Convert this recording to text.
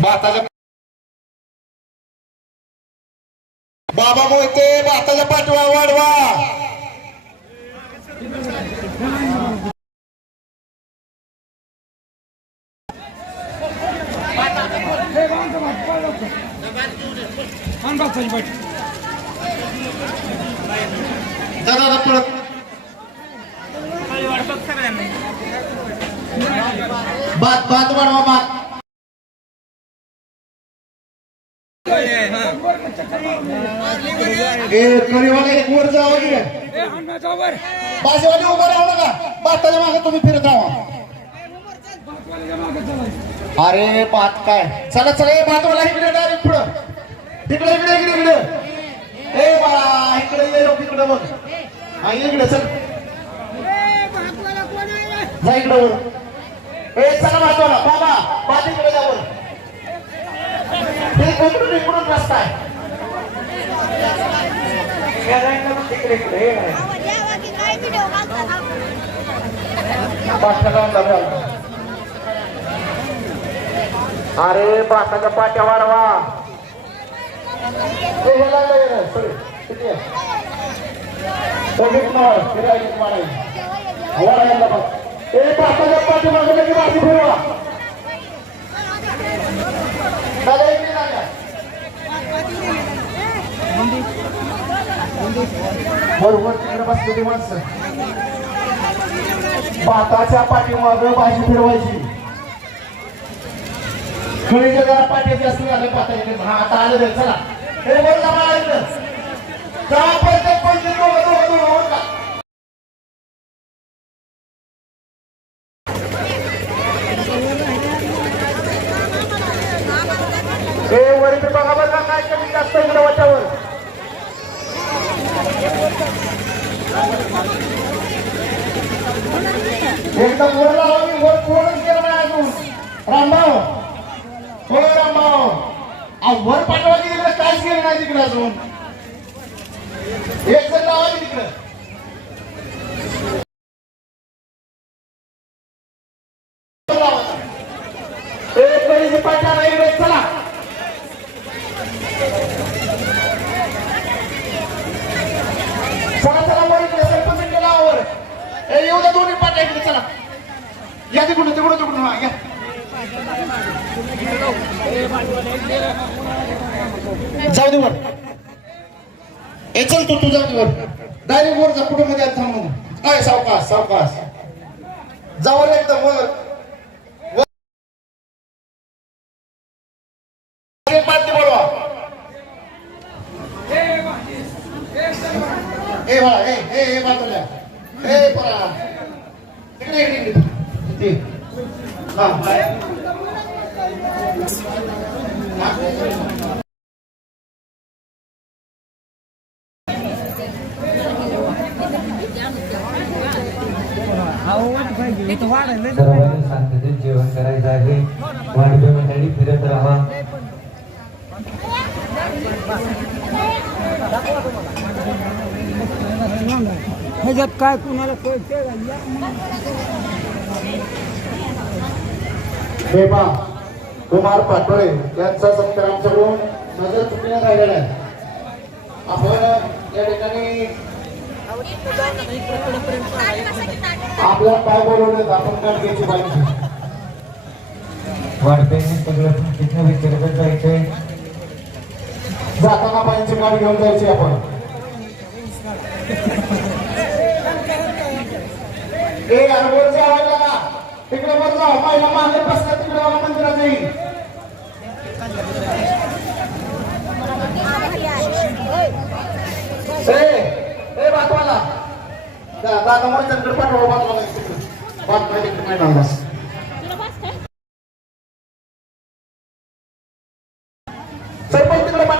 भाताच्या बाबा मोहिते भाताच्या पाठवा वाढवा दादा दादा पळत बात बात वाढवा बात. एक वर जावं की? बाजूवाली उभं राहू नका. भाताच्या मागे तुम्ही फिरत राहा. अरे पात काय? चला चला भातवाला इकडे डायरेक्ट पुढं. इकडे इकडे इकडे इकडे. ए बाळा इकडे ये लोक इकडे बघ. हा इकडे चल. जा इकडे वर ए चला महत्वाला बाबा भात इकडे जा वर हे इकडून इकडून रस्ता आहे? इकडे पाठ्या अरे पाटाच्या पाट्या वाढवा. बरोबर तिकडे बसलेली माणसं भाताच्या पाठीमाग भाजी फिरवायची. खळीच्या जरा पाठीची असली आले पाहता येते आता आलं चला. हे बोलला मला हे वर नाही अजून रामभाऊ हो रामभाऊ वर पाठवा की तिकडे काहीच गेलं नाही तिकडे अजून. एक जण लावा की तिकडे. इकडे चला. या तिकडून तिकडून तिकडून या. जाऊ दे वर. ए चल तू तू जाऊ दे वर. डायरेक्ट वर जा कुठं मध्ये थांब काय सावकाश सावकाश. जाऊ रे एकदम वर. वर. एक पाटी बोलवा ए बाळा ए ए ए बाजूला ए परा इकडे इकडे इकडे ते. हा सर्वांनी शांततेत जेवण करायचं आहे वाढव्य मंडळी फिरत राहा ह्याच्यात काय कुणाला कळते बेबा कुमार पाटोळे यांचा सत्कार आमच्याकडून नजर चुकण्यात राहिलेला आहे आपण या ठिकाणी आपल्या काय बोलवण्यात आपण काय घ्यायची पाहिजे? वाढते. सगळं तिथं विचारत जायचंय? जाताना पाहिजे गाडी घेऊन जायची आपण. ए अरे वर जावा तिकडे वर जावा पहिला मागे बसला तिकडे मंदिरात जाईल ए ए बातवाला दादा मोठ्यांकडे पाठवा बातवाला बातवा तिकडे नाही बस